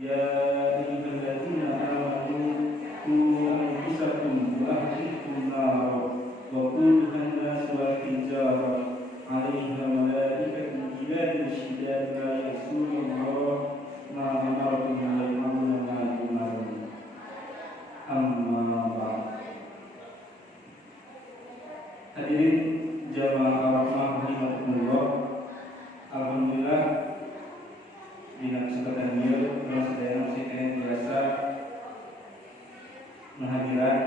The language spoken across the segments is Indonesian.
يا أيها الذين آمنوا قوا أنفسكم وأهليكم نارا وقودها الناس والحجارة عليها ملائكة غلاظ شداد لا يعصون الله ما أمرهم ويفعلون ما يؤمرون. Amma ba'd. Hadirin jamaah rahmah rahimakumullah. Alhamdulillah dina kesempatan ieu kula sadaya masih biasa menghadiran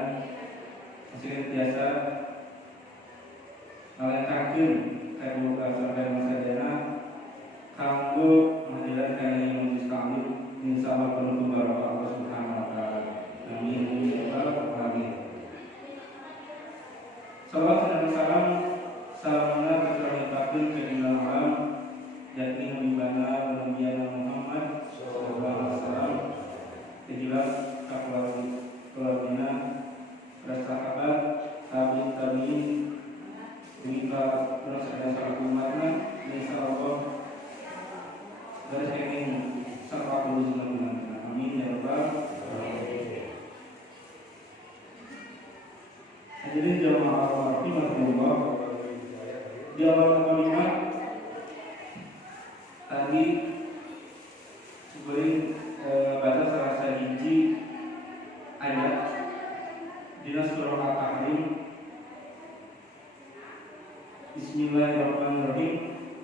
masih biasa ngalengkakeun kadua kasabayan sadayana kanggo menghadiran kana majelis kami insyaallah penuh barokah Allah Subhanahu wa taala. Amin ya rabbal alamin. Salawat dan salam salamana tercurahkan ke junjungan alam yakni Habibana Nabi Muhammad sallallahu alaihi wasallam. Kejelas keluarganya, para sahabat, tabi'in, kita terus ada satu umatnya, insyaallah dari kenging sarwa kuliah. Amin ya rabbal alamin. Hadirin jamaah rahimahullah. Di awal kalimat tadi sebelum baca salah sahiji ayat di surah Al-Tahrim. Bismillahirrahmanirrahim.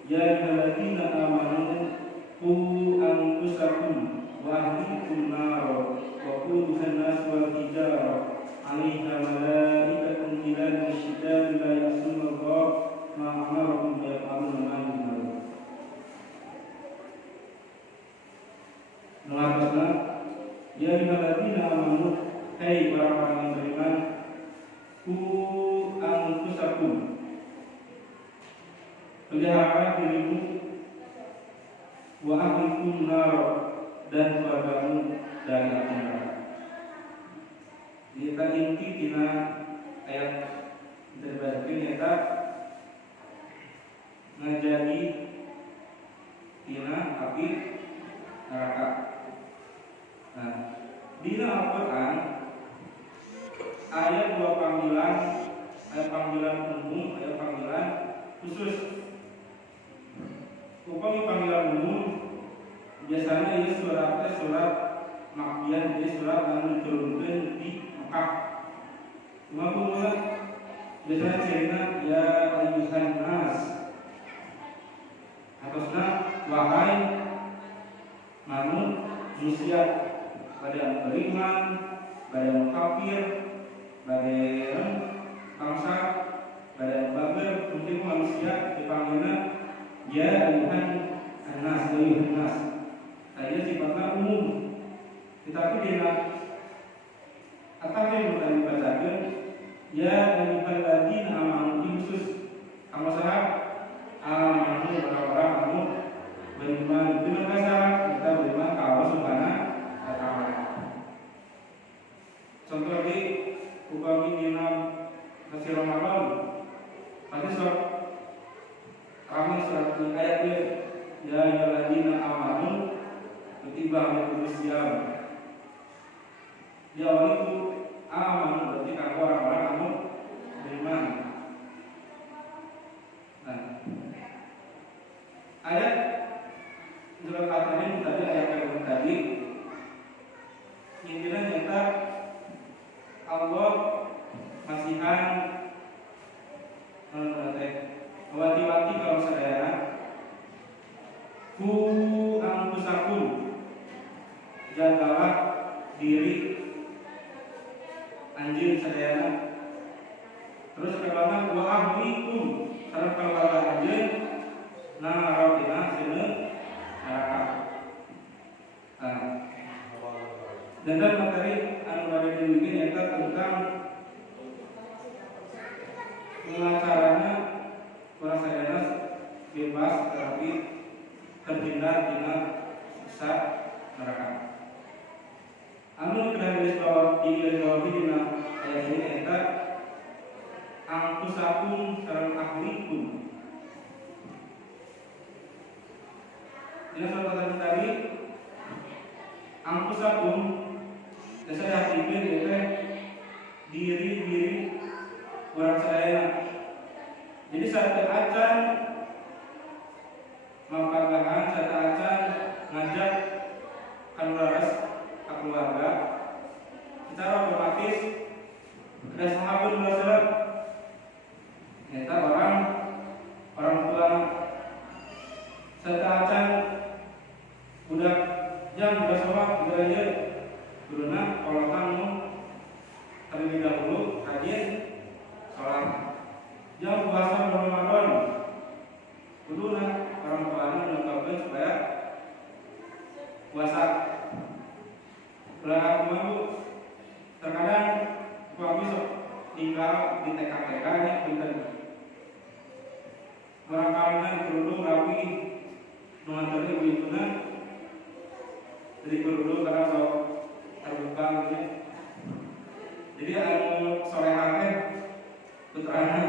Ya ayyuhalladzina amanu qu anfusakum wa ahlikum nara wa quduha an-nas wal hijarah 'alaiha malaikatun ghilazun shidadun la ya'suna Allah ma amarahum wa yaf'aluna ma yu'marun. Mengatasna ya ayyuhalladzina amanu, hai orang-orang yang beriman, qu anfusakum, pelihara dirimu, wa ahlikum nar, dan keluargamu dari api neraka. Kita inti tina ayat terbaru nyata ngajadi tina api neraka. Nah, dina Al-Quran ayat dua panggilan, ayat panggilan umum, ayat panggilan khusus. Upami panggilan umum biasanya ini surat Makkiyah, jadi surat yang diturunkan di Mekah. Cuma kumula biasanya cerita ya ayyuhan nas, atasna wahai manusia, pada yang beriman, pada yang kafir, pada yang bangsa, pada yang babel, mungkin manusia dipanggilnya ya ayyuhan nas, ayyuhan nas. Saya sifatnya umum, tetapi dia At-Tahrim bukan dibacakan ya ayyuhalladzina amanu, khusus kamu sahab amanu, orang-orang kamu beriman. Dengan kasar kita beriman ke Allah Subhanahu wa taala. Contoh di upami dina kasih Ramadan pasti surat kami surat ayat ya ayyuhalladzina amanu kutiba alaikumus syiyam. Di awal itu aman berarti kamu orang-orang kamu beriman. Nah, ayat surat Al-Tahrim tadi, ayat yang tadi intinya nyata Allah masihan wanti-wanti kalau sadaya ku anfusakum, jagalah diri anjing sadayana. Terus kalimat wa ahlikum, sareng keluarga anjing narapina sini neraka. Dan materi anu bade dibikin eta tentang pengacaranya orang sadayana bebas tapi terhindar dengan siksa neraka. Anu kena garis bawah dina ayat ini eta angkusakum sareng ahlikum. Dina surat tadi angkusakum saya pikir itu diri kurang saya. Jadi satu acan mapagahan, satu acan ngajak kanularas keluarga secara otomatis ada sahabat masalah kita orang tua serta acan udah jam udah sholat udah aja karena kalau kamu terlebih dahulu rajin sholat jam puasa Ramadan kuduna orang tuanya menetapkan supaya puasa. Belah aku terkadang aku tinggal di TK-TK nya pinter barangkali kerudung rapi mengantar ibu-ibunya dari kerudung karena sok terbuka gitu. Jadi anu sore hari putrana.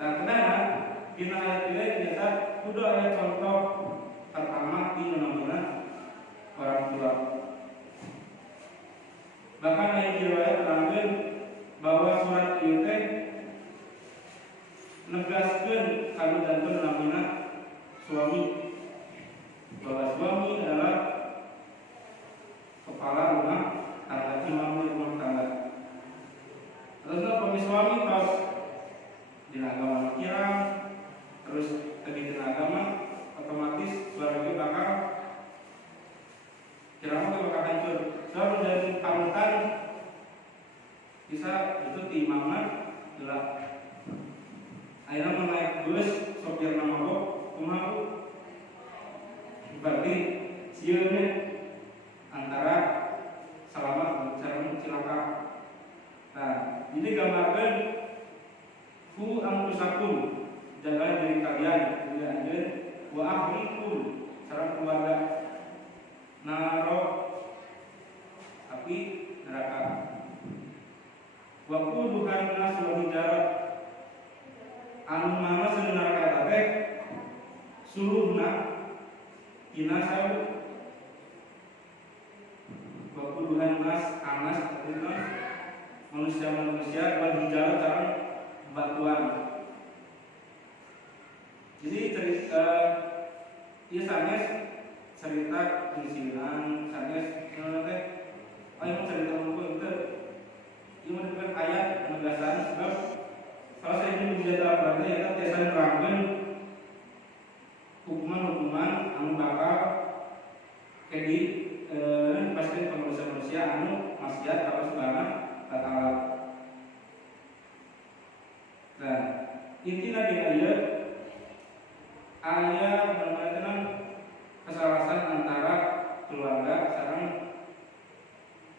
Nah, kenapa? Kita ayat ini ternyata kudu ada contoh pertama di mana orang tua. Bahkan ayat riwayat terangkan bahwa surat itu negaskan kami dan namina suami, bahwa suami adalah kepala rumah tangga, imam rumah tangga. Terus suami terus di agama kira, terus di agama otomatis keluarga bakal kira bakal hancur. Selalu menjadi panutan bisa itu timamnya adalah akhirnya menaik bus sopir nama lo kumahu berarti siurnya antara selamat dan celaka. Nah, ini gambarkan ku angkusakum jaga diri kalian tidak anjir wa ahlikum sareng keluarga naro api neraka wa quduhan nas wal hijarat anu mana sebenarnya teh suruhna ina sawu wa quduhan nas anas artinya manusia wal hijarat sareng batuan. Jadi cerita ia sanes cerita pensiunan sanes teh ayo cerita mungkin itu ia menemukan ayat penegasan sebab salah satu menjadi berarti ya tiasa nerangkan hukuman anu bakal kedi pasti manusia anu maksiat apa subhanahu wa ta'ala. Nah, intinya di ayat berkaitan kesalahan antara keluarga sareng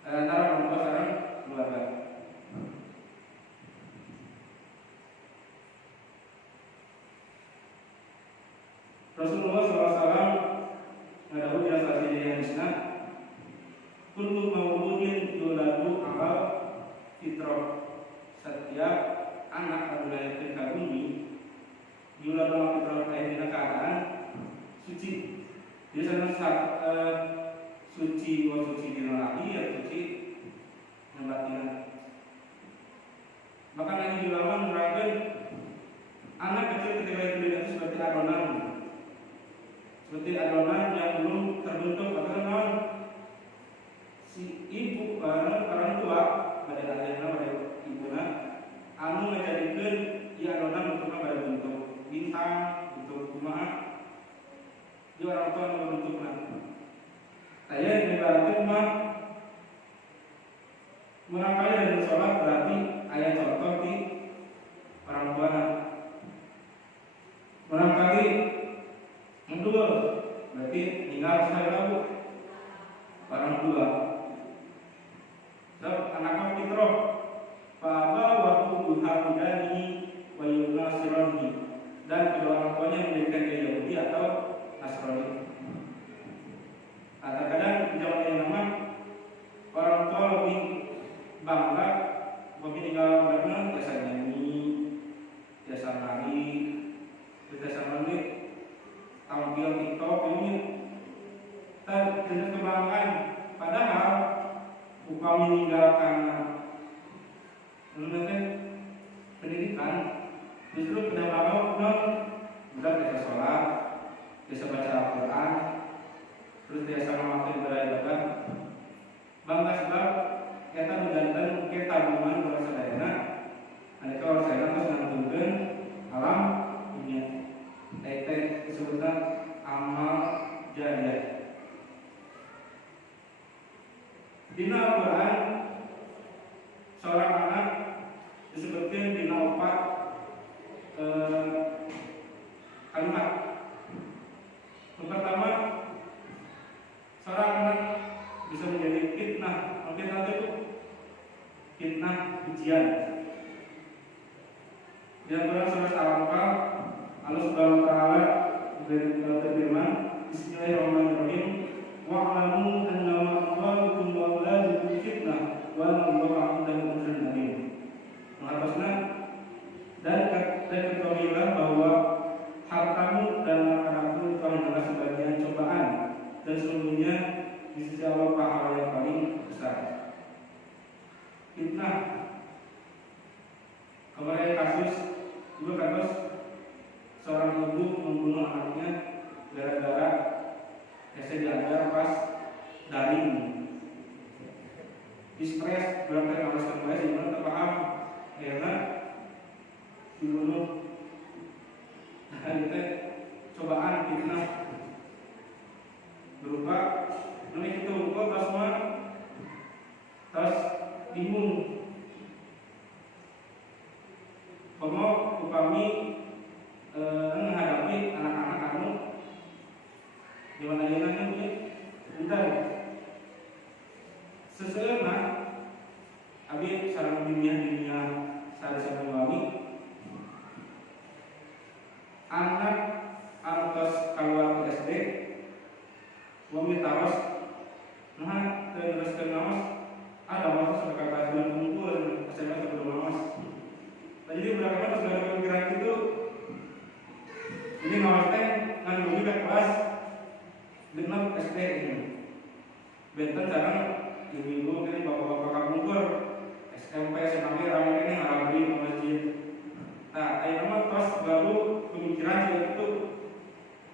antara orang tua sareng keluarga. Rasulullah SAW mendahului jasa yang isna kullu mauludin yuladu ala fitrah. Setiap anak pada lahir ke bumi yuladu ala fitrah lahirnya keadaan suci. Jadi sana suci di lahir ya suci batin. Maka Nabi ulama menerangkan anak kecil ketika itu itu seperti adonan yang belum terbentuk atau si ibu orang tua pada ayahnya pada ibunya anu menjadikan ia adonan untuk pada bentuk bintang, bentuk kumaha di orang tua yang bentuknya. Saya ibaratkan mah mengakali dari sholat berarti ayat contoh di orang tua. Mengakali mendua berarti tinggal saya tahu orang tua. Sebab anak fitrah pada waktu Tuhanudani wa yunasirani dan kedua orang tuanya menjadikan dia Yahudi atau Nasrani. Kadang-kadang di zaman yang lama orang tua lebih bangga lebih tinggal karena biasa nyanyi, biasa nari, biasa tampil TikTok ini. Dan upami meninggalkan pendidikan, justru pada malam bukan biasa sholat, biasa baca Al-Quran, terus biasa memakai beribadah. Bangga sebab kita menjantan kita tabungan orang sadayana, mereka orang sadayana terus ngantunkeun alam dunia. Itu disebutkan amal jariah. Dina Al-Quran seorang anak disebutkan dina 4 kalimat. Yang pertama, seorang anak bisa menjadi fitnah. Fitnah itu fitnah ujian. Di Al-Quran surah Al-Anfal, Allah Subhanahu wa taala berfirman, Bismillahirrahmanirrahim, wa'lamu annama amwalukum wa auladukum fitnah wa annallaha 'indahu ajrun 'azim. Maksudnya, dan ketahuilah bahwa hartamu dan anak-anakmu itu adalah sebagian cobaan, dan sesungguhnya di sisi Allah pahala yang paling besar. Fitnah. Kemarin kasus seorang ibu membunuh anaknya gara-gara diajar pas daring. Stres, berangkat ngawasan baik, gimana terpaham, akhirnya dibunuh. Nah, itu cobaan fitnah berupa ini itu kok tas bingung. Komo upami menghadapi anak-anak kamu gimana jalannya ini bentar seselena abi sarang dunia sarang suami anak antos keluar SD wami taros nah terus kenawas ada masa sebagai kajian kumpul SMA sebelum lawas. Jadi berapa pas dari pemikiran itu ini ngawas ngandungi ke kelas 6 SD ini. Benten sekarang ibu-ibu ini bapak-bapak kumpul SMP SMP ramai ini ngarabi ke masjid. Nah, akhirnya pas baru pemikiran itu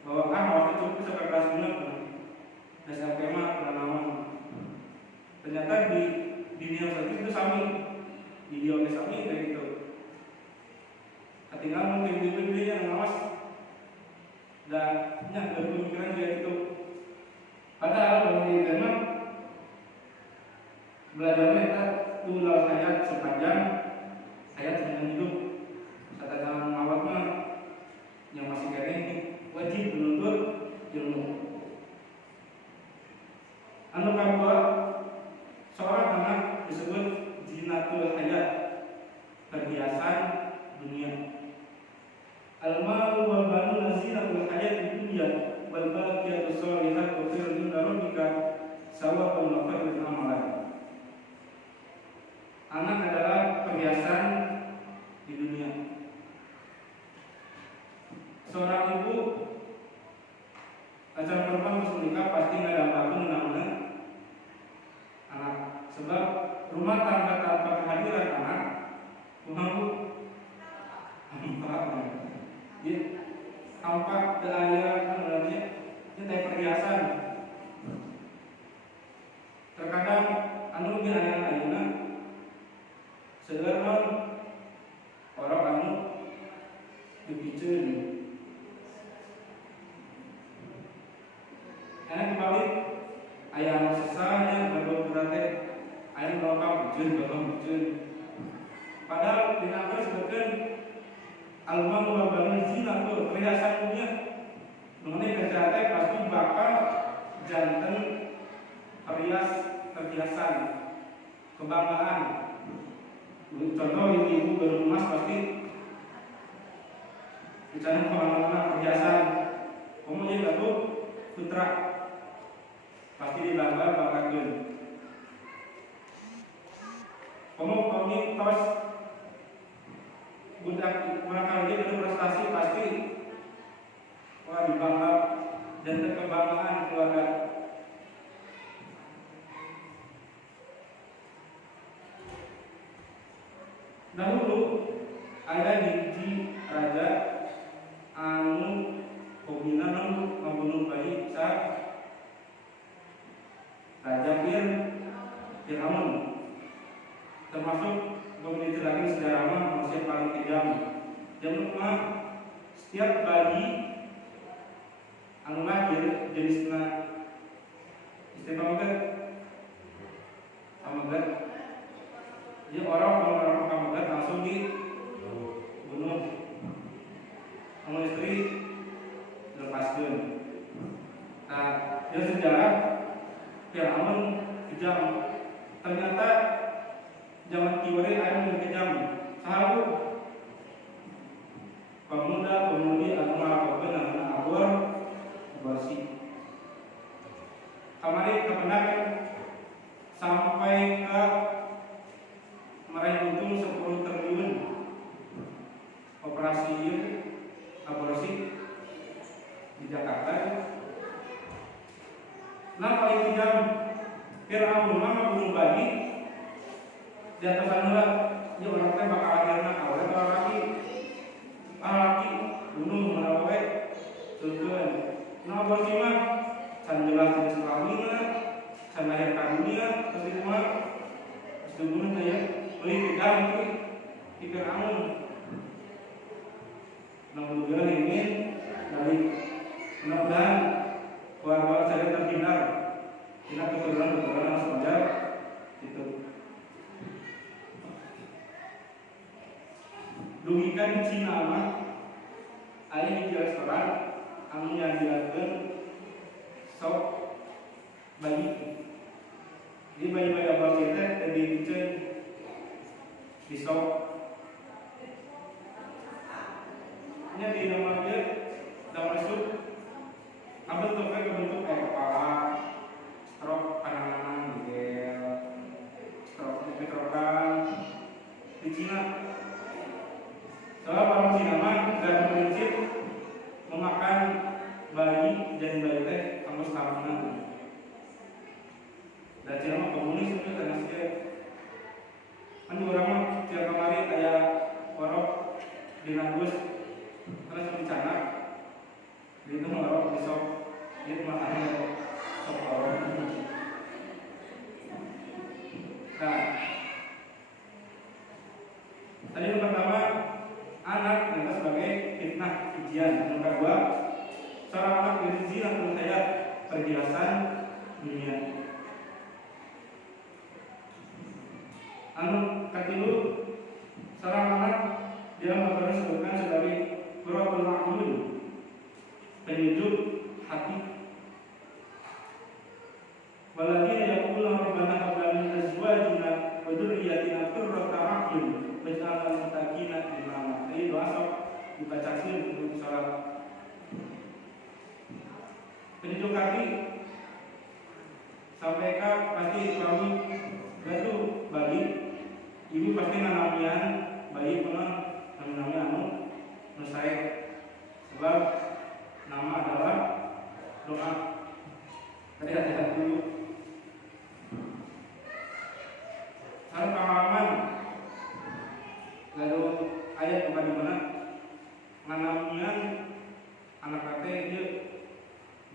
bahwa waktu itu sampai kelas 6 SMP mah penanaman. Ternyata di dunia itu sami, di dunia sami kayak gitu. Ketinggalan mungkin ibu-ibu yang ngawas dan berpemikiran kayak gitu. Padahal kalau di dalam belajarnya kita tulang hayat sepanjang hayat dengan hidup. Kata dalam awalnya yang masih kering wajib menuntut ilmu. Anu kedua, seorang anak disebut zinatul hayat, perhiasan dunia. Al-malu wal banuna zinatul hayat dunya wal baqiyatu shalihatu khairun inda rabbika sawaban wa khairun amalan. Anak adalah perhiasan di dunia. Seorang ibu acara perempuan harus menikah pasti nggak dampaknya namanya anak. Sebab rumah tangga tanpa kehadiran anak mengganggu tampak keayaan sebenarnya ini teh perhiasan. Terkadang anu di ayana seueur orang anu dipiceun. Enak dibalik aya anu sesahnya baru berarti aya bakal biceun. Padahal dina geus sebutkeun al-malu wal banun zinatul perhiasan dunia. Mengenai kerja pasti bakal janten perhiasan kebanggaan. Contoh ibu beremas pasti bicara kemana-mana perhiasan. Kemudian itu putra pasti dibanggakan. Kamu tos budak mereka dia ada prestasi pasti wah dibangga dan kebanggaan keluarga. Dahulu ada hiji raja anu hobina membunuh bayi sa Raja Fir'aun, termasuk menceritakan sejarah manusia paling kejam. Yang mah setiap bayi anu lahir jenisna istimewa pamagat, jadi orang pamagat langsung dibunuh, anu istri dilepaskan. Nah, dari sejarah Fir'aun kejam. Ternyata zaman kiwari ada yang kejam. Sahabu pemuda-pemudi anu melakukan namanya aborsi. Kamari kebenaran sampai ke meraih untung 10 triliun operasi aborsi di Jakarta. Nah, paling kejam Fir'aun membunuh bayi di atas sana. Dia orang teh bakal lahirna awalnya kalau laki bunuh menawe tujuan. Nah, aborsi mah can jelas jenis kawinna, can lahir ka dunia, terus itu mah dibunuh teh ya. Paling kejam itu di Fir'aun. Namun juga ingin dari mudah-mudahan keluarga saya terhindar, tidak keturunan langsung aja itu. Dugikan di Cina mah aya di restoran anu nyajiakeun sop bayi. Jadi bayi-bayi aborsi teh dibiceun di sop. Nya di nama dia dalam sup bentuknya bentuk kayak kepala, strok panangan, gel, strok mikrokan di Cina. Soalnya orang Cina mah gak prinsip memakan bayi dan bayi teh kamu stamina. Dan Cina mah komunis itu karena sih kan orang mah tiap kali kayak orok di nabus karena bencana itu orok di sop. Dia makannya sop orok. Nah, tadi yang pertama anak dianggap sebagai fitnah ujian. Yang kedua, seorang anak berizin atau hayat perhiasan dunia. Anu ketilu, seorang anak dia bakal disebutkan sebagai qurratul a'yun, penyejuk hati. Waladina yaquluna rabbana hab lana min azwajina wa dhurriyyatina qurrata a'yun waj'alna lil muttaqina imama. Ini doa sok dibacakeun untuk salat. Penyejuk hati sampai ka pasti suami gatu bayi, ibu pasti nanamian bayi pernah namanya anu nusae, sebab nama adalah doa. Tadi hati-hati dulu. Salah pengalaman lalu ayat bukan di mana nganamian anak kate dia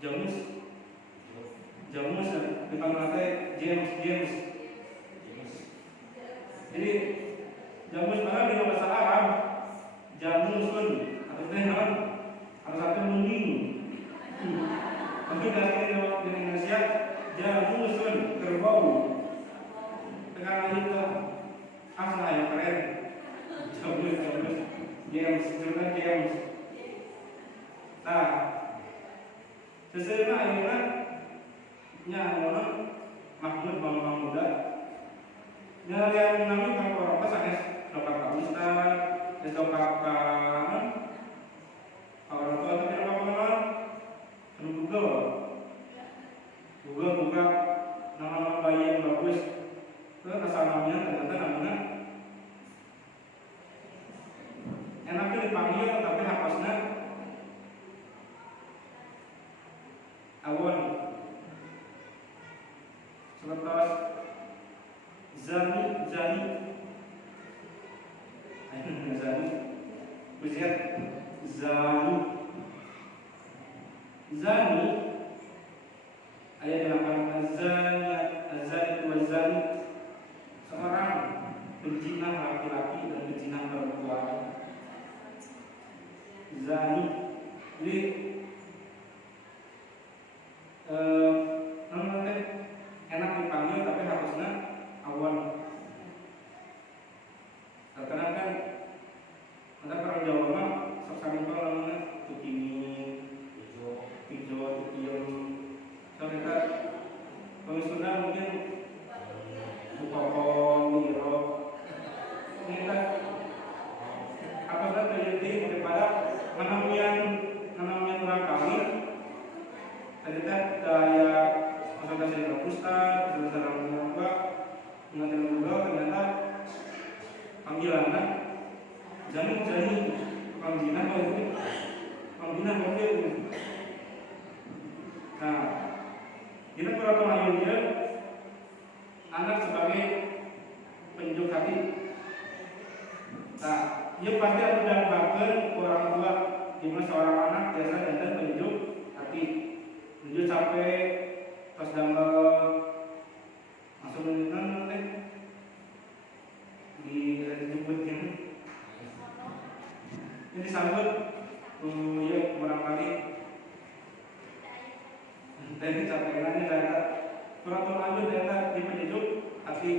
James dipanggil kate James. Jadi Jamus mana di bahasa Arab jamusun atau teh non atau satu mending. Mungkin dari Indonesia jamusun kerbau. Sekarang itu asal yang keren. James. Nah, sesuai akhirnya nyawa Mahmud Bambang Muda. Yang nami kang orang sanes dokter Pak Ustaz, dokter Pak orang tua tapi apa pengenalan? Google buka nama bayi yang bagus. Terus asal namanya ternyata namanya enaknya dipanggil tapi hapasnya Awon. Selepas Zani Zani ayat 8 azani wazani, seorang penzina laki-laki dan penzina perempuan. Zani, jadi namanya enak dipanggil tapi harusnya awan. Karena kan ada orang Jawa mah sok namanya tukini, hijau, tukium. Soalnya kalau Sunda mungkin bukokong, hiro. Ini kan apa terjadi daripada menamian orang kawin. Tadi kan kayak masalah saya ustaz, masalah orang tua, mengajar juga ternyata panggilannya jani panggilan mobil. Nah, kita perlu dia anak sebagai penunjuk hati. Nah, dia pasti harus dilakukan orang tua, dimana seorang anak biasa dan penunjuk hati. Penunjuk sampai pas damel masuk menunjukan dijemputkan. Ini disambut ya barangkali dari capaiannya data peraturan lanjut data di penunjuk hati.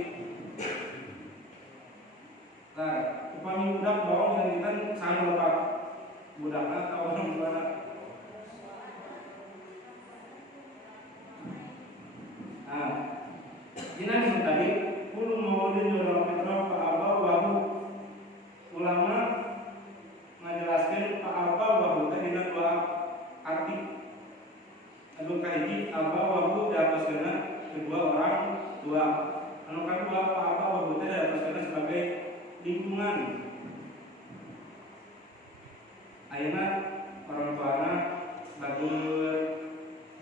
Nah, upami budak dong yang kita sangat lepas budaknya atau orang gimana. Nah, ini tadi puluh maulid jodoh Petrov Pak Abah Wahu, ulama menjelaskan Pak Abah Wahu tadi ada dua arti. Anu kahiji Abah Wahu diataskan kedua orang tua. Anu kedua Pak Abah Wahu tadi diataskan sebagai lingkungan. Ayeuna orang tuana bagus,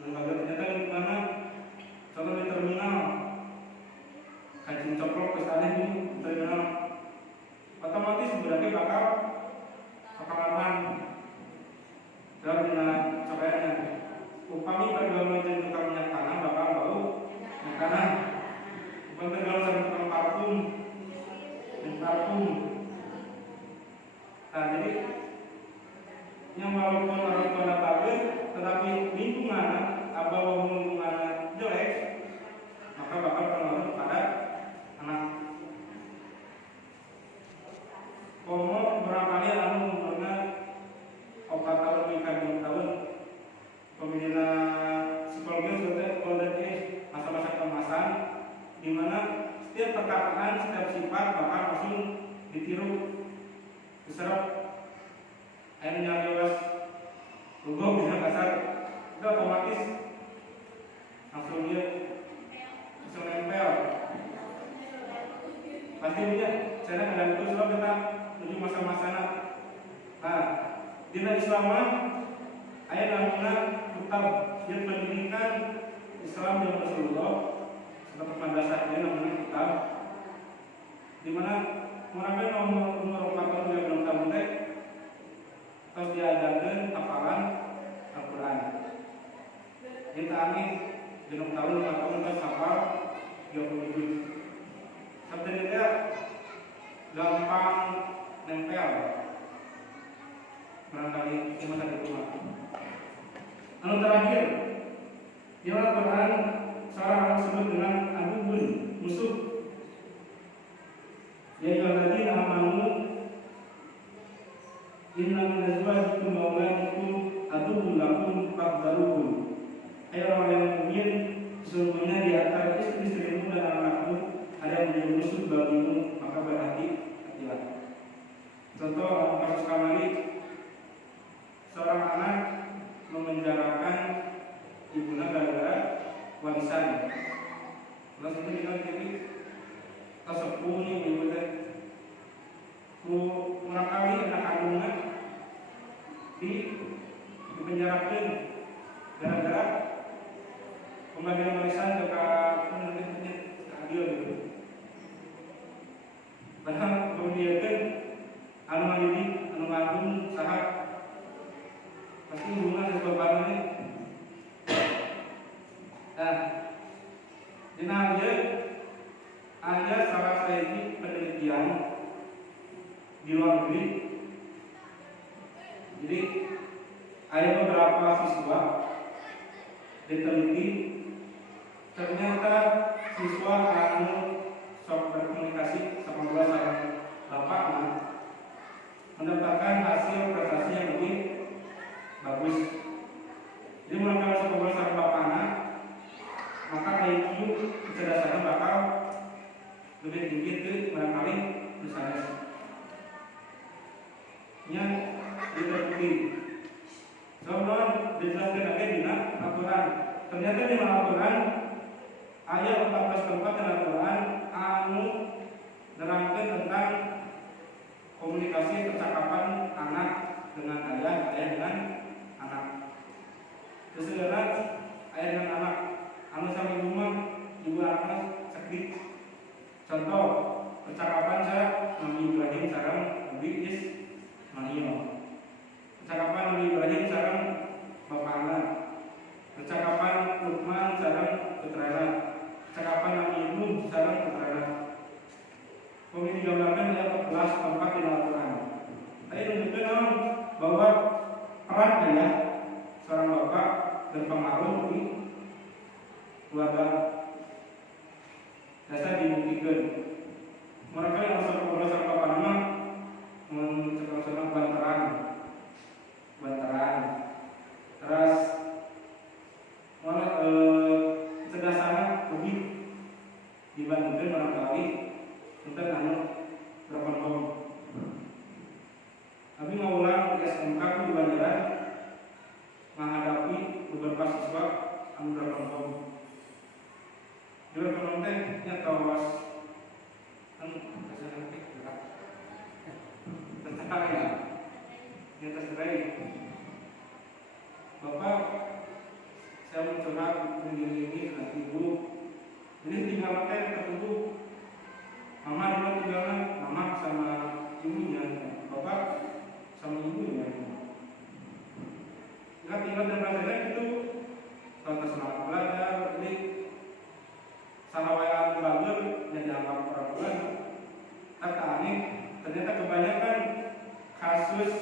ternyata lingkunganna contoh di terminal, kancing coplok kesana di terminal, otomatis berarti bakal aman. Kalau dina cobaannya, upami pergaulan dengan tukang minyak tanah bakal bau minyak tanah. Upami pergaulan sama tukang parfum. Nah, jadi yang walaupun orang tua bagus, tetapi lingkungan atau lingkungan jelek, maka bakal berpengaruh pada anak. Komo barangkali anu umurnya 4 tahun hingga 2 tahun, pembinaan psikologi sebagai golden age, masa-masa keemasan, di mana setiap perkataan, setiap sifat bakal langsung ditiru, diserap. Akhirnya bebas, lugu bisa kasar, itu otomatis langsung dia langsung nempel. Pasti dia, saya kadang itu selalu kita menuju masa-masa. Nah, di Islam ayat namanya kitab yang pendidikan Islam dan Rasulullah seperti madrasahnya namanya kitab, di mana mereka umur 4 tahun dia belum tahu terus diajarkan hafalan Al-Quran. Kita ini belum tahu 5 tahun terus hafal 30 juz. Sebenarnya gampang nempel. Barangkali cuma satu rumah. Lalu terakhir, di Al-Quran seorang disebut dengan aduun, musuh. Ya ayyuhalladzina amanu inna min azwajikum wa auladikum aduwwun lakum fahdharuhum. Hai orang yang mukmin, sesungguhnya di antara istri-istrimu dan anak-anakmu ada yang menjadi musuh bagimu, maka berhati-hatilah. Contoh kasus kamari, seorang anak memenjarakan ibunya gara-gara warisan. Terus itu kita jadi kesepuh nih ibu teh, kurang kali anak kandungnya dipenjarakan gara-gara pembagian warisan ke adil gitu. Padahal kemudian kan anu ngadidik, anu ngandung sahat pasti hubungan sebabnya negeri. Jadi ada beberapa siswa diteliti, ternyata siswa anu sok berkomunikasi sama sareng bapakna mendapatkan hasil prestasi yang lebih bagus. Jadi mulai sekolah sareng bapakna, maka IQ kecerdasan bakal lebih tinggi tuh barangkali misalnya yang diterbukti. Soalnya dijelaskan lagi di aturan. Ternyata di aturan ayat 14 tempat dalam Al-Quran anu nerangkan tentang komunikasi percakapan anak dengan ayah, ayah dengan anak. Sebenarnya ayah dengan anak, anu sama ibu anak sakit. Contoh percakapan saya Nabi Ibrahim sareng Nabi Ismail. Percakapan Nabi Ibrahim sareng bapakna. Percakapan Luqman sareng putrana. Percakapan Nabi Nuh sareng putrana. Kemudian digambarkan ayat 14 tempat di Al-Quran. Tadi menunjukkan bahwa peran ayah seorang bapak berpengaruh di keluarga. Dasar dibuktikan. Mereka yang masuk ke seorang bapak nama seorang bantaran. Terus malah cerdasana lebih dibandingkan barangkali tentang anu berkontom. Tapi mau ulang di SMK di Banjaran menghadapi beberapa siswa anu berkontom. Juga penonton nya tawas kan tentang ya yang terserai. Bapak saya mencoba mengiringi dengan ibu. Jadi tinggal pakai tertentu. Mama dulu tinggalnya mama sama ibunya, bapak sama ibunya. Jika tinggal dan belajar itu tentang semangat belajar, jadi sahabat belajar yang dianggap orang tua. Kata aneh, ternyata kebanyakan kasus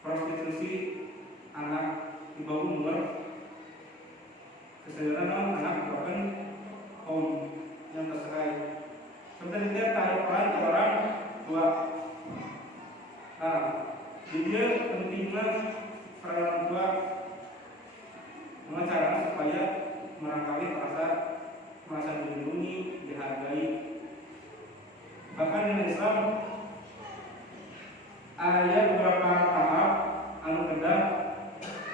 prostitusi anak di bawah umur kesadaran anak broken home yang terserai. Sebenarnya dia taruh peran ke orang tua. Nah, dia pentingnya peran orang tua dengan cara supaya merangkali merasa dilindungi, dihargai. Bahkan di Islam ada beberapa tahap anu kedah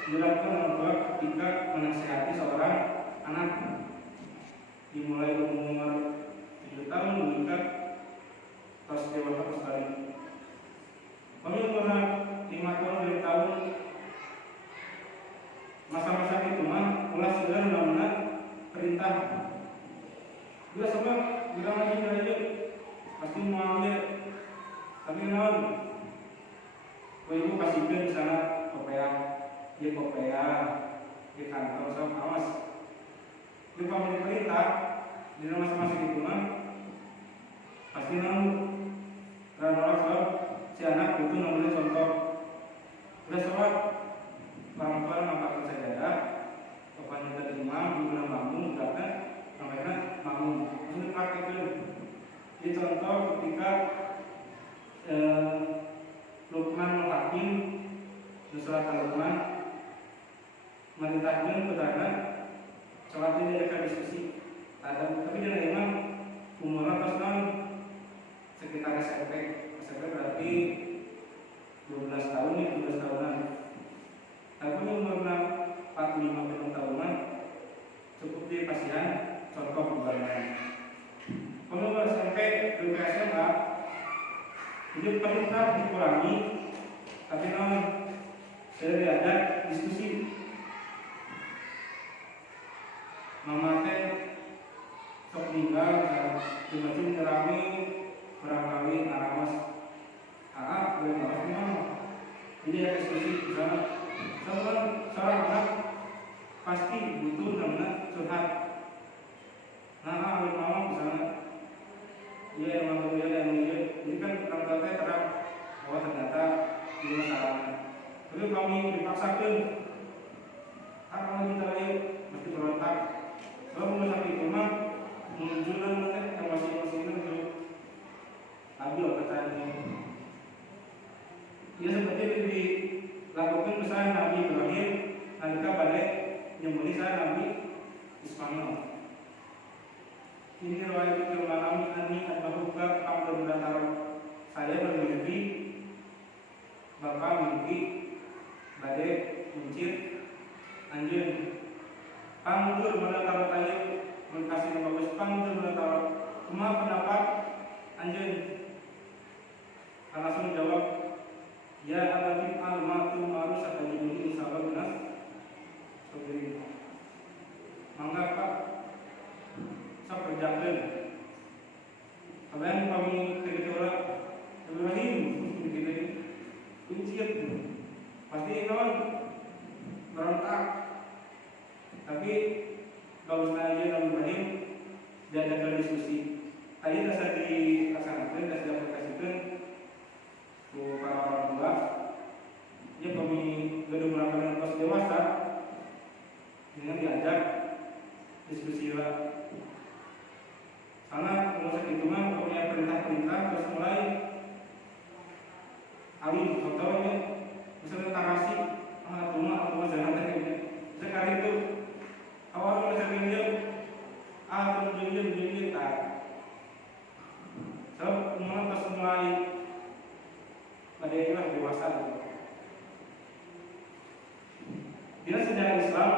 dilakukan orang tua ketika menasihati seorang anak. Dimulai umur 7 tahun meningkat terus dewasa terus balik. Kami umur 5 tahun 2 tahun masa-masa itu mah mulai sudah benar-benar perintah. Dia semua bilang lagi dari pasti mau ambil, tapi non, ibu kasih dia di sana kopea, dia kantor sama awas. Dia kalau perintah di masa-masa itu mah pasti non, karena orang si anak itu namanya contoh. Udah sholat, orang tua nampakkan sajadah, bapaknya tadi imam, ibu bangun, berarti namanya bangun. Ini praktiknya. Ini contoh ketika Luqman Al-Hakim di surat Al-Luqman merintahkan kepada sholat ini mereka diskusi. Tapi dia imam umurnya pas sekitar SMP berarti 12 tahun nih, 12 tahunan. Tapi umurnya 45 tahunan cukup di pasihan contoh kebarangan. Kalau SMP ke SMA jadi perintah dikurangi, tapi saya diajak diskusi. Mama teh sok tinggal di masjid ngerami barangkali aramas boleh maaf mama. Jadi ada diskusi misalnya seorang anak pasti butuh namanya curhat. Boleh mama misalnya iya emang dia yang ini. Jadi kan orang tua terang bahwa di masalahnya. Tapi kami dipaksakan, karena kita lain mesti berontak. Sebab menurut itu mah munculkan yang masing-masing itu ambil katanya. Ya seperti dilakukan misalnya Nabi Ibrahim ketika pada nyembelih Nabi Ismail. Ini riwayat Al-Manami Ani Al-Bahubah Abdul Mudatar. Saya bermimpi Bapak mimpi badai mencit anjing panggil mendatar kayu mengkasih bagus panggil mendatar cuma pendapat anjing langsung jawab ya abadi al-matu maru satajibuni insyaallah benas seperti mangga Pak saya kerjakan kalian kami ketika Ibrahim begini kunciat pasti kawan berontak tapi kalau aja Nabi Ibrahim diadakan diskusi tadi dasar dilaksanakan dan diaplikasikan ke para orang tua dia kami gedung melakukan pas dewasa dengan diajak diskusi lah karena proses itu mah punya perintah-perintah terus mulai alim contohnya misalnya narasi rumah jangan tadi sekali itu awal macam dia tunjuk tak so mulai pas mulai pada ilah dewasa dia sejarah Islam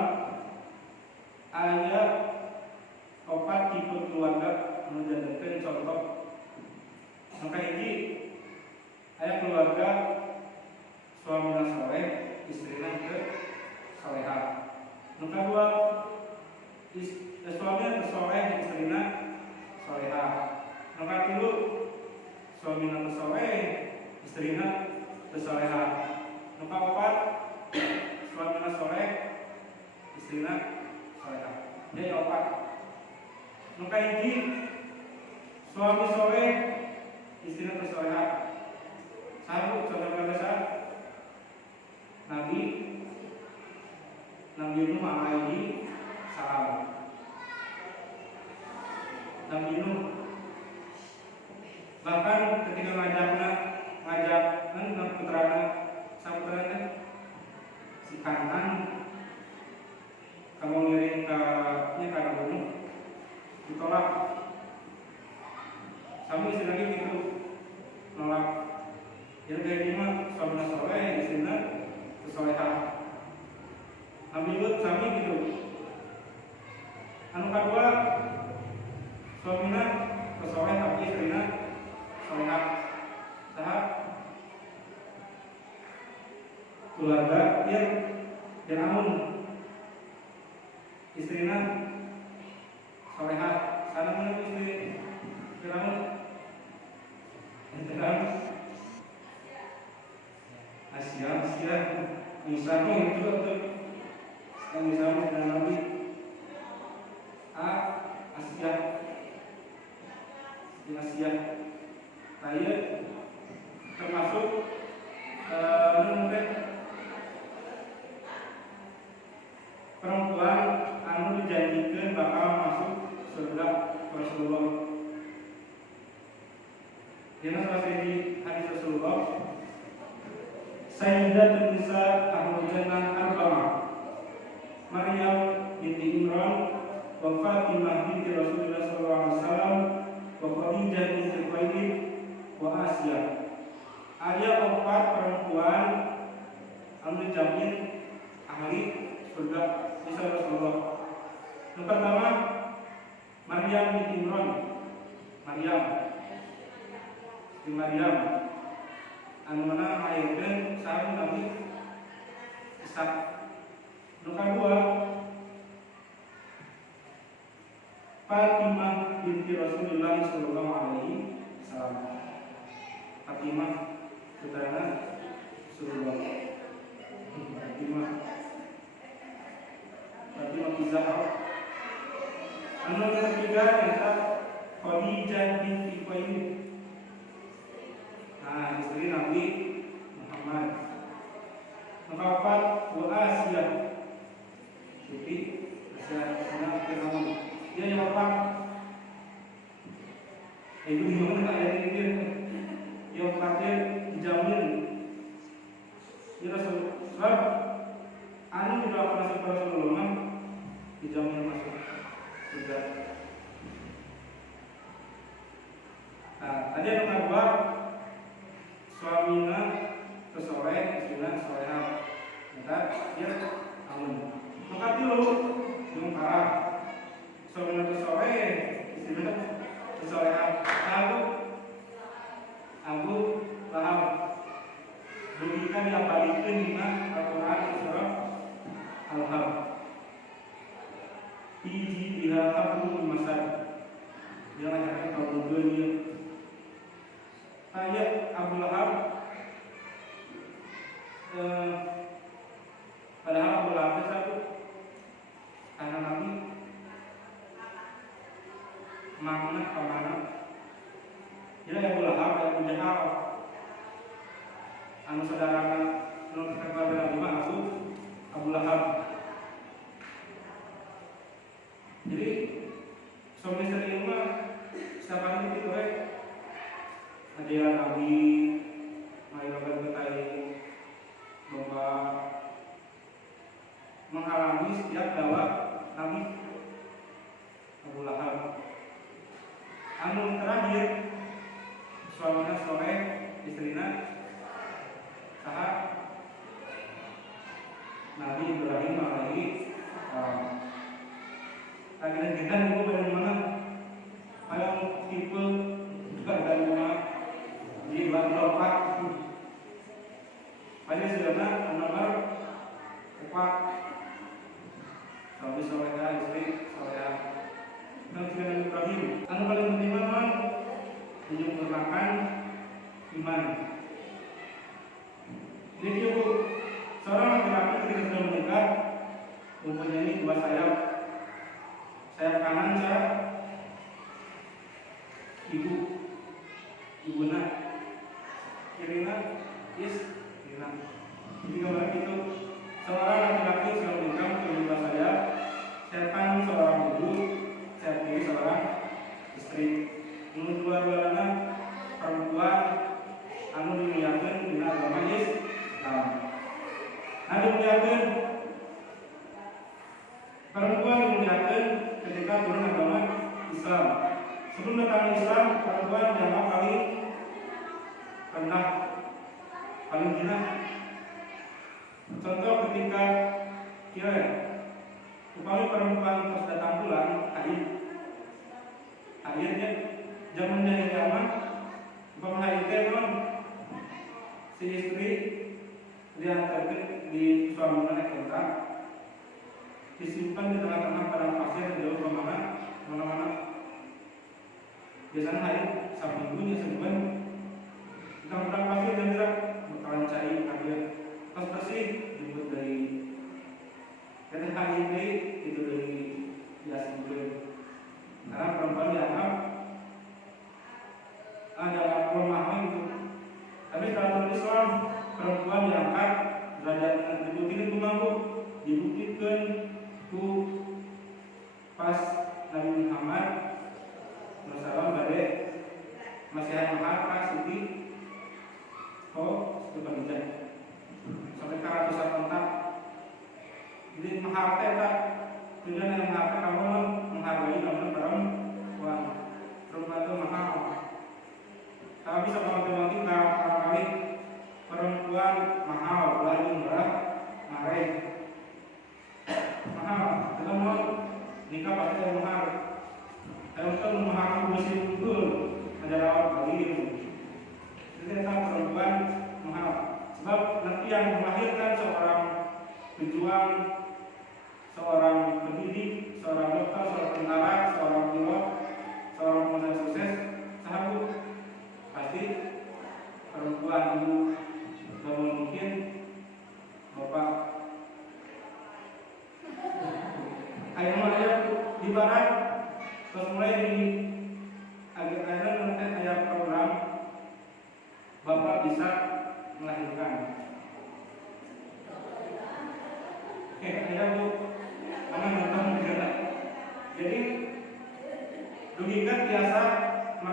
ada 4 tipe keluarga menjadikan contoh. Maka ini ayat keluarga suaminya soleh, istrinya ke solehah. Maka dua suaminya soleh, istrinya solehah. Maka tilu suaminya soleh, istrinya solehah. Maka 4 suaminya soleh, istrinya solehah. Jadi 4. Maka ini suami soleh, istrinya solehah. Satu contoh besar Nabi Nuh alaihi salam. Nabi Nuh bahkan ketika ngajak putranya saputranya si Kanan kamu ngirim ke karena gunung ditolak. Sama istri lagi gitu nolak. Yang kelima suaminya soleh, istrinya kesolehah. Nabi Lut sami gitu. Anu kedua suaminya kesoleh tapi istrinya solehah. Tahap keluarga dia namun istrinya solehah. Sana mana istri Firaun? Asia misalnya itu untuk misalnya dengan Nabi Asia saya termasuk perempuan anu dijanjikan bakal masuk surga Rasulullah. Dia selesai di hadis Rasulullah. Sayyidatun Nisa Ahlul Jannah Arba'ah Maryam binti Imran wa Fatimah binti Rasulullah sallallahu alaihi wasallam wa Khadijah binti Khuwailid wa Asia. Ada 4 perempuan yang dijamin ahli surga di Rasulullah. Yang pertama Maryam binti Imran. Maryam anu mana melahirkan sahabat Nabi Ishak. Yang kedua Fatimah binti Rasulullah sallallahu alaihi wasallam. Fatimah saudara Rasulullah. Fatimah Zahra. Anu ketiga adalah Khadijah binti Khuwailid. Istri Nabi Muhammad. Asia. Siti Asia sana kamu. Dia yang apa? Ibu di mana ada ini dia? Yang kata dijamin. Dia sebab anu juga masuk Rasulullah dijamin masuk surga. Nah, tadi yang kedua suaminya kesoleh, istrinya solehah. Maka dia amun. Maka dulu yang parah suaminya kesoleh, istrinya kesolehah. Abu Lahab begitu dia balikin dina Al-Quran surah Al-Hab. Iji biha hablum masad. Dia ngajarkan kaum dunia. Kayak Abu Lahab, padahal Abu Lahab itu satu karena Nabi makna kemana? Dia Abu Lahab yang punya hal. Anu saudara menurut keluarga Nabi Abu Lahab. Jadi suami istri rumah setiap hari itu hadiah Nabi, mengajarkan ketai bahwa menghalangi setiap dakwah Nabi Abu Lahab. Anu terakhir suaminya soleh, istrinya sahat Nabi Ibrahim alaihi salam. Akhirnya kita ibu dari mana? Ayam tipe juga dari mana? Di Bandung. Pada sederhana nomor 4 suami solehah, istri solehah. Nabi Ibrahim. Anu paling penting mana? Menyempurnakan iman. Jadi ibu, seorang laki-laki ketika sudah menikah mempunyai 2 sayap. Sayap kanan sayap ibuna, kirina istrina. Jadi gambar itu seorang laki-laki sudah menikah mempunyai 2 sayap. Sayap kanan seorang ibu, sayap kiri seorang istri. Menurut dua-duanya perempuan anu dimuliakeun dina agama Islam. Anu dimuliakeun perempuan dimuliakeun ketika turun agama Islam. Sebelum datang Islam, perempuan dianggap paling rendah, paling hina. Contoh ketika upami perempuan pas datang pulang, akhirnya zaman dari zaman pemahitkan si istri diantarkan di suami naik kereta, disimpan di tengah-tengah padang pasir jauh mana-mana. Biasanya hari Sabtu Minggunya sebulan di padang pasir dan gerak bakalan cari kaget pas bersih jemput dari kata hari ini itu dari biasa bulan. Karena perempuan dianggap ada lemah itu. Tapi dalam Islam perempuan diangkat derajatnya dibuktikan ku mampu, dibuktikan ku pas Nabi Muhammad Rasulullah pada masih mahal Siti itu kerja sampai ke ratusan kontak. Jadi mahal tak tujuan yang mahal kamu menghargai kamu perempuan itu mahal. Tapi sama matematika barangkali perempuan mahal, lagi murah, narik mahal. Dalam nikah pasti yang mahal. Saya untuk memahami musim betul adalah bayi. Jadi perempuan mahal. Sebab nanti yang melahirkan seorang pejuang, seorang pendidik, seorang dokter, seorang tentara, seorang pilot, seorang pengusaha sukses, sahabat pasti perempuan ibu. Kalau mungkin bapak ayat di barat terus mulai di akhir-akhir nanti ayat program bapak bisa melahirkan.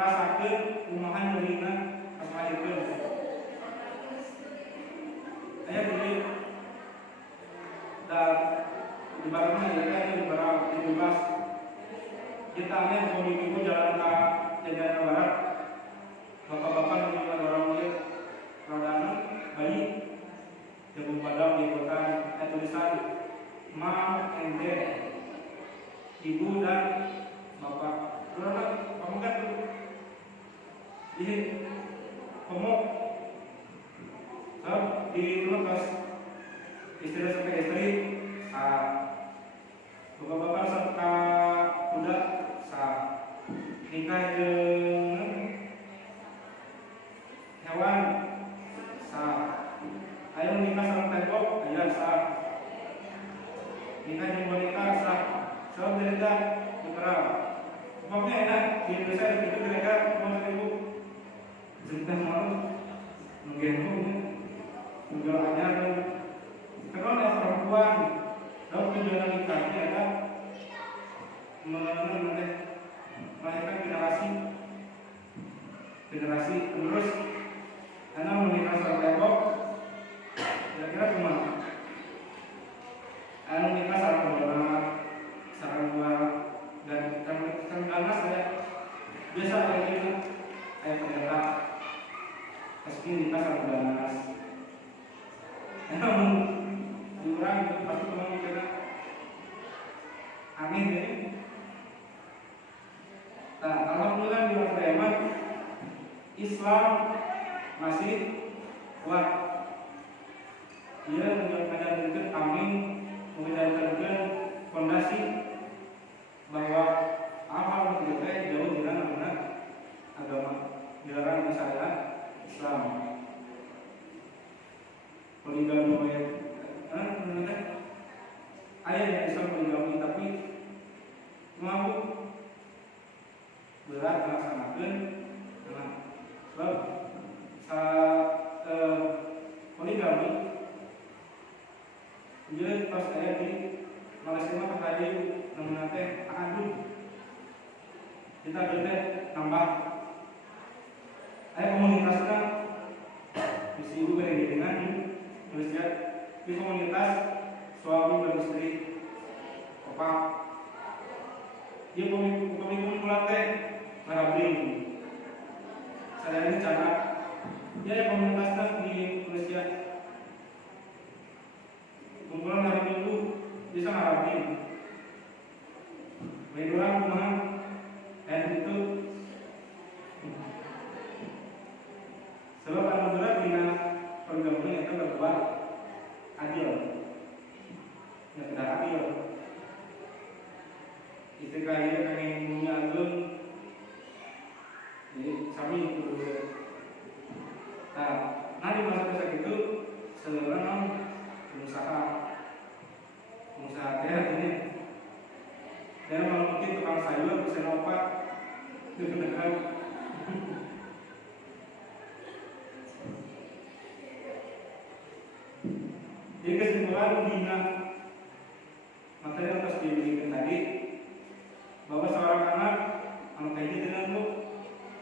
ngerasakeun kumaha nyeurina pas ngahirkeun. Aya di dan ibaratnya ya kan ibarat bebas kita hanya mengikuti jalan ke jalan barat bapak-bapak menunjukkan orang dia radana bayi jagung padang di kota tulisan mam and dad ibu dan bapak karena kamu kan di kamu di lukas istri sampai istri bapak-bapak serta kuda nikah dengan hewan ayo nikah sama tembok ayah nikah dengan boneka sebab cerita berperang pokoknya enak di Indonesia itu mereka mau seribu cerita mau menggendong menjual ajar karena ada perempuan lalu tujuan nikahnya adalah melahirkan generasi penerus karena menikah sama tembok kira-kira cuma menikah sama bola sarang dua dan kan ganas ya biasa kayak gitu kayak pendeta meski nikah sama ganas emang diurang itu pasti kamu kira aneh ya. Nah, alhamdulillah di Yaman Islam masih kuat. Dia mengajarkan kami mengajarkan fondasi bahwa hal-hal kita jauh dilarang dengan agama, dilarang syariat Islam. Poligami ayat yang Islam poligami tapi mau berat melaksanakan sebab poligami jadi pas saya di Malaysia mah tadi namanya teh adu kita ada tambah komunitasnya misi ibu dengan Malaysia di komunitas suami beristri opak dia pemimpin mulate ngarabring saya ini cara dia komunitasnya di Malaysia kumpulan hari minggu bisa ngarabring medorang kumaha dan itu sebab alhamdulillah dina pergabungan itu berbuat adil ya tidak adil istilah ini pengen punya agung jadi kami itu nah di masa itu seorang pengusaha ini dan kalau mungkin tukang sayur bisa lompat ke dekat jadi kesimpulan bina materi yang harus diberikan tadi bahwa seorang anak ini dengan bu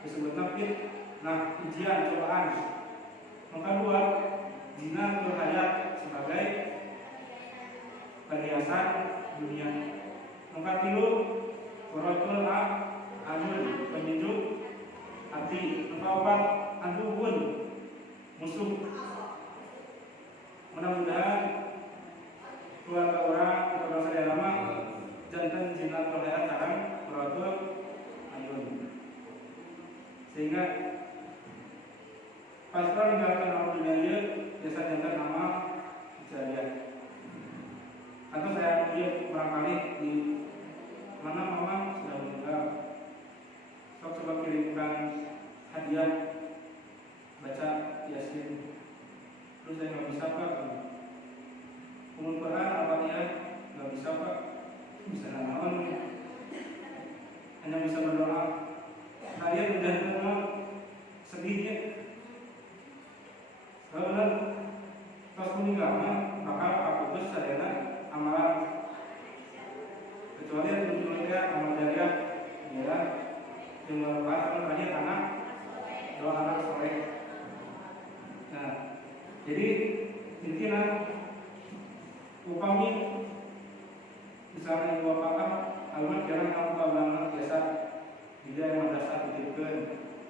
disebut nakit nah ujian cobaan maka dua zina berhayat sebagai perhiasan dunia maka tilu korojul anul penyejuk hati maka obat antuhun musuh. Mudah-mudahan keluarga orang atau bangsa yang lama jantan zina terhayat sekarang korojul anul sehingga pasca meninggalkan alam dunia biasa jantan nama jariah atau saya barangkali di mana mama sudah meninggal sok coba kirimkan hadiah baca Yasin terus saya nggak bisa pak umur Quran apa ya nggak bisa pak bisa naon hanya bisa berdoa kalian udah kenal sedihnya karena pas meninggalnya maka aku terus sadana amalan kecuali yang menunjukkan amal jariah ya yang merupakan terakhir misalnya ibu bapak alman kira kamu banget biasa dia yang madrasah dititipkan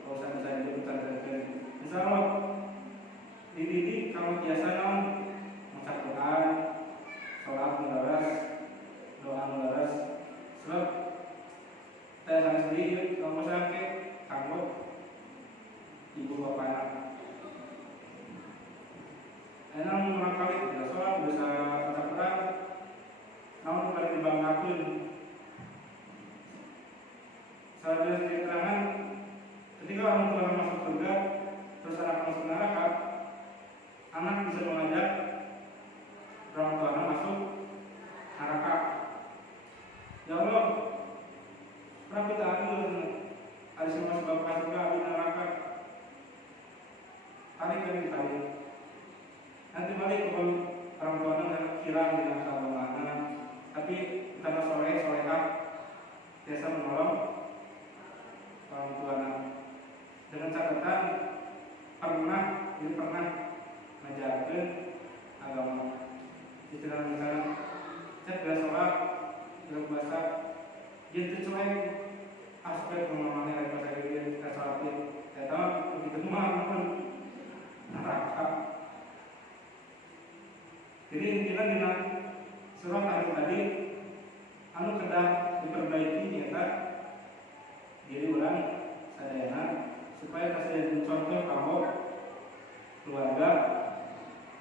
kalau saya jadi pesantren misalnya dididik kamu biasa non maca Quran sholat mendaras doa mendaras sebab saya sendiri kalau sakit kamu ibu bapak enak mengakali tidak sholat bisa baca Quran namun pada dibanggakan saya dari keterangan ketika orang tua masuk surga terus anak masuk neraka anak bisa mengajak orang tua anak masuk neraka ya Allah pernah kita adil ada semua sebab surga di neraka tarik kami tarik nanti balik ke orang tua anak kira dengan salah tapi kita soleh-solehah biasa menolong orang tua anak dengan catatan pernah menjalankan agama istilah misalnya saya tidak sholat tidak puasa dia tercuek aspek pemahaman yang saya kita sholatin saya tahu begitu mah pun neraka jadi intinya dengan surat tadi anu kedah diperbaiki kita diri orang sadayana supaya kasih contoh kamu keluarga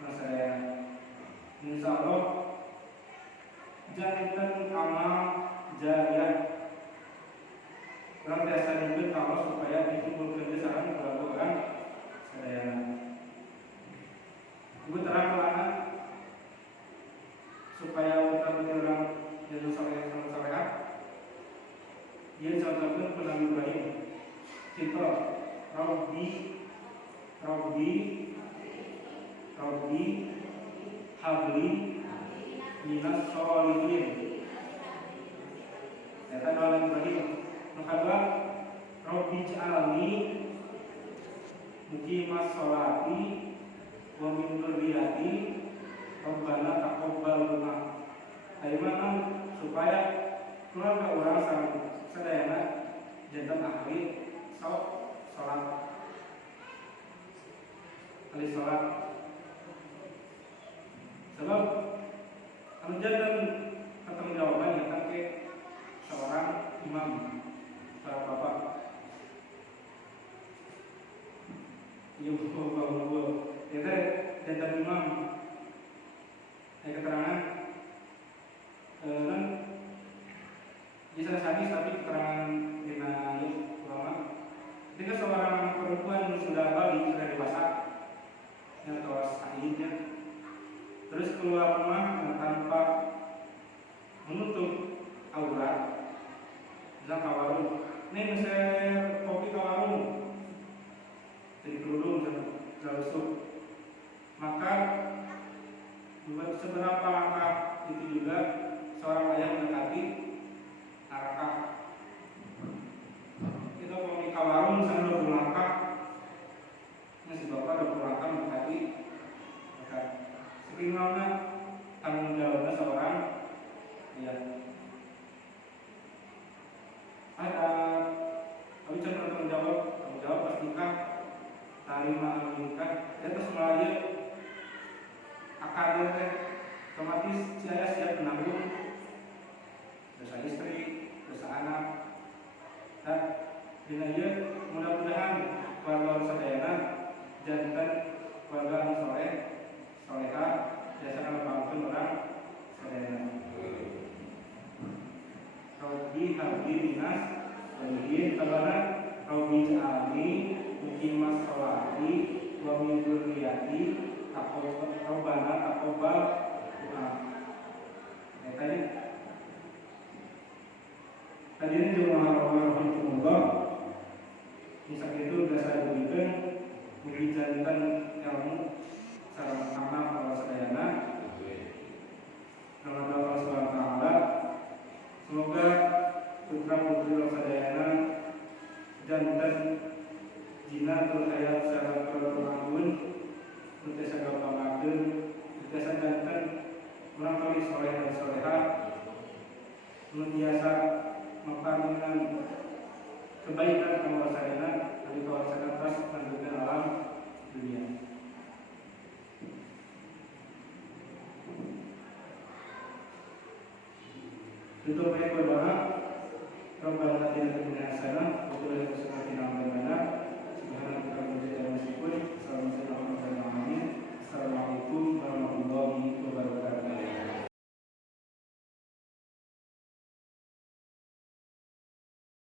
sadayana insya Allah jadikan amal jariah orang biasa nyebut kamu supaya dikumpul kerjasama keluarga orang sadayana ibu terang anak supaya betul-betul orang jadi soleh-solehah dia contohkan Nabi Ibrahim kita Rabbi habli minas sholihin kata Nabi Ibrahim maka Rabbi ja'alni muqimas sholati wa min dzurriyyati Rabbana taqabbal minna ayman supaya keluarga orang sadayana jantan ahli sholat ahli sholat sebab jantan pertanggung jawaban yang pakai seorang imam para bapak ibu jadi jantan imam keterangan bisa sadis tapi keterangan dina ulama ketika seorang perempuan sudah balik sudah dewasa yang kelas akhirnya terus keluar rumah tanpa menutup aurat bilang ke warung ini misalnya kopi ke warung jadi kerudung jalusuk maka seberapa langkah itu juga seorang ayah mendekati neraka kita kalau di kawarung misalnya 20 langkah si bapak 20 langkah mendekati neraka sebenarnya tanggung jawabnya seorang ya ada tapi cara tanggung jawab pas nikah terima nikah terus mulai akarnya otomatis saya siap menanggung dosa istri, dosa anak dan dengan dia mudah-mudahan keluarga sadayana jantan keluarga soleh solehah biasa membangun orang sadayana Rabbi habli minas sholihin tabana Rabbi ja'alni muqimas sholati wa min dzurriyyati Rabbana taqabbal tadi ini cuma rahmatullah misal itu sudah saya berikan mengizinkan ilmu secara amal kalau sadayana dalam Allah Subhanahu wa taala semoga putra putri sadayana jantan jina terhayat secara keluarga untuk segala panggilan, untuk jantan orang kali soleh dan solehah, kebaikan kamu rasakan dari kawasan atas lanjutkan alam dunia. Tutup ayat berdoa. Rabbana atina fid dunya hasanah wa fil akhirati hasanah wa qina adzabannar. Subhanaka wa bihamdika